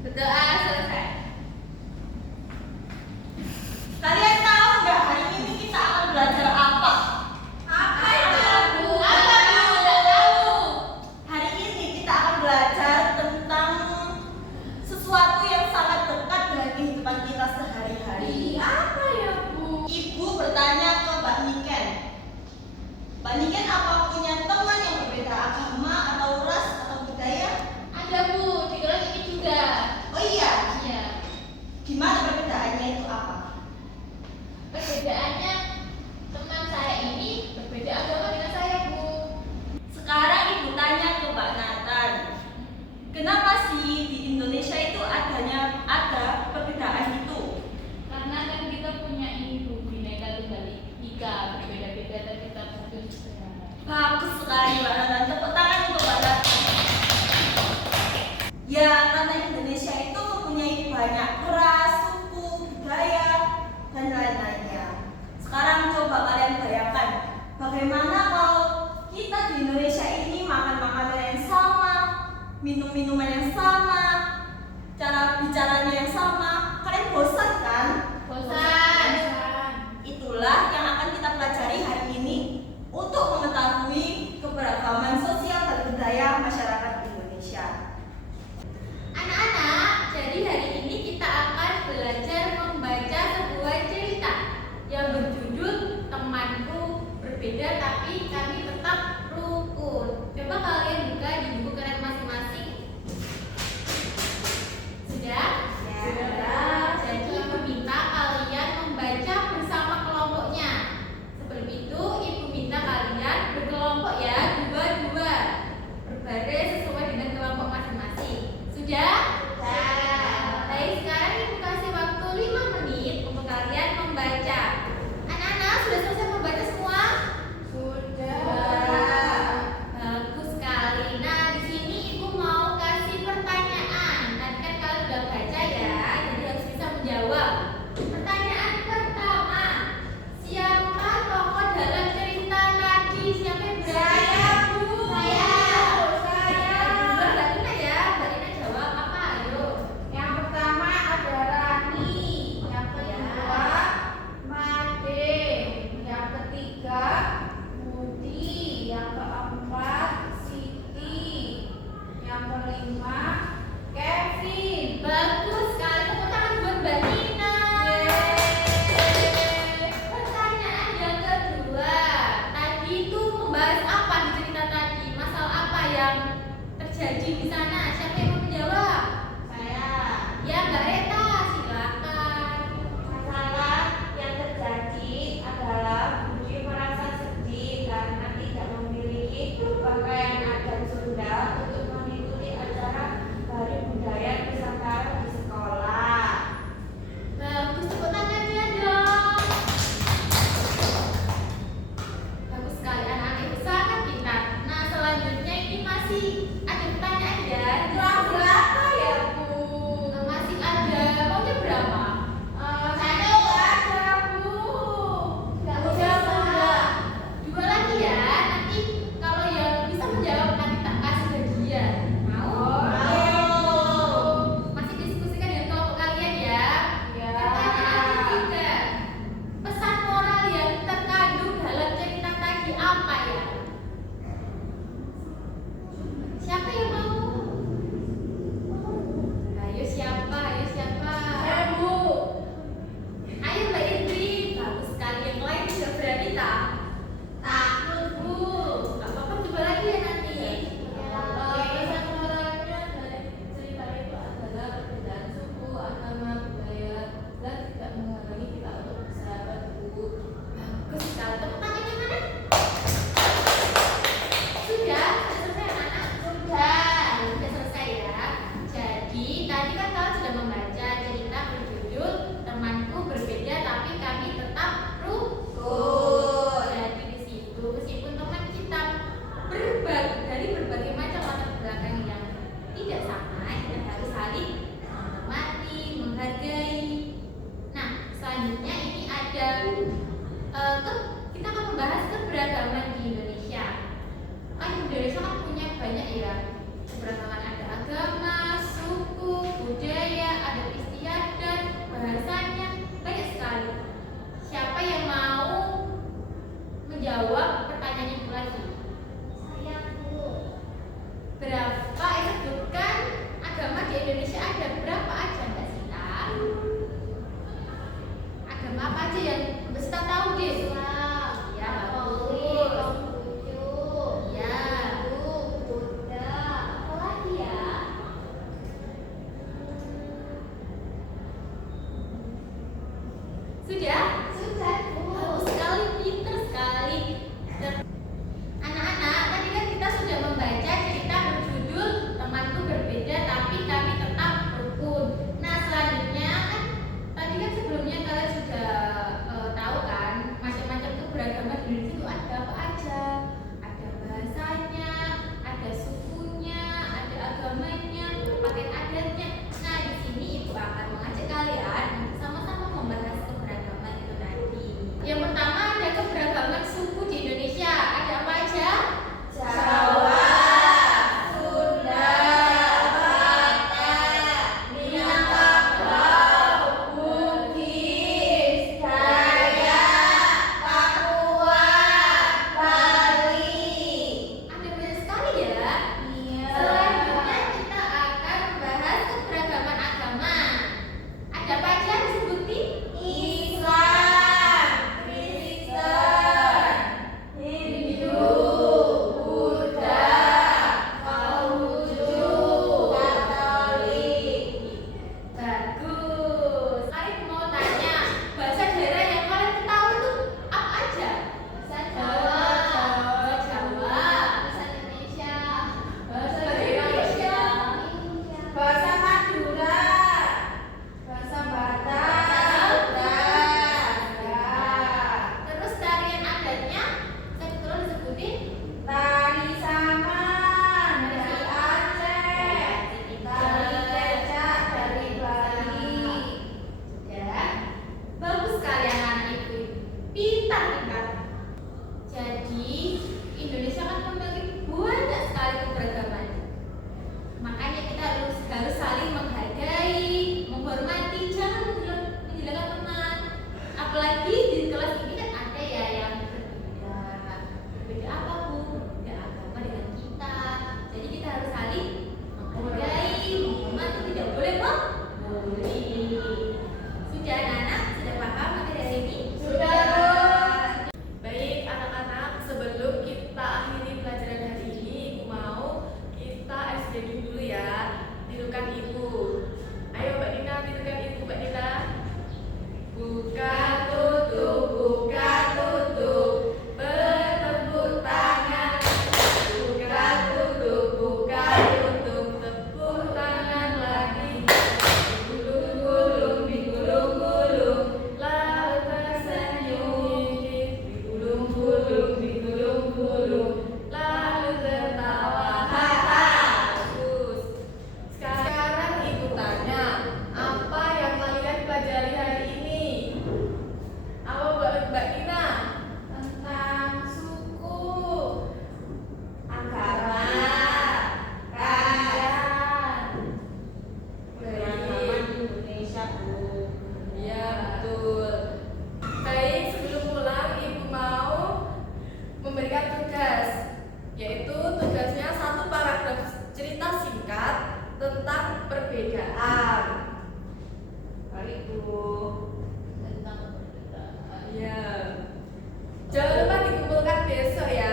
Berdoa selesai. Kalian tahu nggak hari ini kita akan belajar apa? Apa itu? Apa Bu? Nggak tahu. Hari ini kita akan belajar tentang sesuatu yang sangat dekat dengan kehidupan kita sehari-hari. Apa ya Bu? Ibu bertanya ke Mbak Niken. Mbak Niken, apa punya teman yang berbeda agama atau ras atau budaya? Ada Bu, di kelas ini juga. Oh iya? Iya. Gimana perbedaannya itu apa? Perbedaannya teman saya ini berbeda agama dengan saya Bu. Sekarang Ibu tanya ke Mbak Nathan. Kenapa sih di Indonesia itu ada perbedaan itu? Karena kan kita punya ini Bu, Bhinneka Tunggal Ika, berbeda-beda dan kita satu negara. Bagus sekali Mbak Nathan. Tepuk tangan untuk Mbak Nathan. Ya, karena Indonesia itu mempunyai banyak ras, suku, budaya, dan lain-lainnya. Sekarang coba kalian bayangkan, bagaimana kalau kita di Indonesia ini makan makanan yang sama, minum minuman yang sama, cara bicaranya yang sama. Kalian bosan kan? Bosan. Itulah yang akan kita pelajari hari ini untuk mengetahui keberagaman Kita akan membahas keberagaman di Indonesia. Kan Indonesia kan punya banyak ya keberagaman, ada agama, suku, budaya, adat istiadat, bahasanya banyak sekali. Siapa yang mau menjawab pertanyaan itu lagi? Saya Bu. Berapa sebutkan agama di Indonesia ada berapa aja Mbak Sita? Agama apa aja yang Mbak Sita tahu deh? Islam, Ya, Katolik, bagus. Konghucu, Ya. Hindu, Buddha, apa lagi ya? Sudah? Sudah Bu. Bagus sekali, pinter sekali. Anak-anak, tadi kan kita sudah membaca cerita berjudul Temanku Berbeda Tapi Kami Tetap Rukun. Nah, selanjutnya kan tadi kan sebelumnya kalian sudah tahu kan macam-macam keberagaman di Indonesia itu ada apa aja. Ada bahasanya, ada sukunya, ada agamanya, pakai adatnya. Nah, di sini Ibu akan mengajak kalian untuk sama-sama membahas keberagaman itu tadi. Yang pertama ada keberagaman suku di Indonesia. Ada apa aja? Jawa, Sunda, Batak, Minangkabau, Bugis, Dayak, Papua, Bali. Ada banyak sekali ya. Iya. Selanjutnya kita akan membahas keberagaman agama. Ada apa aja disebutin? Islam, Kristen, Hindu, Buddha, Konghucu, Katolik. Bagus. Mari mau tanya, bahasa daerah yang kalian tahu itu apa aja? Bahasa Jawa, Jawa, Jawa, bahasa Indonesia, bahasa Indonesia, Bahasa Madura, bahasa Batak, ya. terus tarian adatnya, saya betul disebutin. Tari Saman dari Aceh, tari Becak dari Bali. Ya, bagus sekali anak-anak itu, pintar. Jadi Indonesia kan memiliki banyak sekali keberagaman. Makanya kita harus saling menghargai, menghormati, jangan menjelekkan teman. Apalagi di kelas ini kan ada ya yang berbeda. Berbeda apa Bu? Berbeda agama dengan kita. Jadi kita harus saling menghargai, menghormati, tidak boleh membuli. Sudah anak-anak, sudah paham materi hari ini? Sudah, Bu. Baik anak-anak, sebelum kita akhiri pelajaran hari ini, Ibu mau kita SDG dulu ya. Tirukan Ibu. Ayo Mbak Nina, tirukan Ibu Mbak Nina. Buka tutup, buka tutup, bertepuk tangan. Buka tutup, tepuk tangan lagi. Digulung-gulung, digulung-gulung, lalu tersenyum. Digulung-gulung, lalu tertawa. Haha, bagus. Sekarang Ibu tanya, apa yang kalian pelajari hari ini? Apa Mbak Tina? Tentang suku, agama, kerajaan, keberagaman Indonesia, Bu. Iya betul. Baik, sebelum pulang Ibu mau memberikan tugas, yaitu tugasnya satu paragraf cerita singkat tentang perbedaan. Mari, Bu. Tentang perbedaan. Iya. Jangan lupa dikumpulkan besok ya.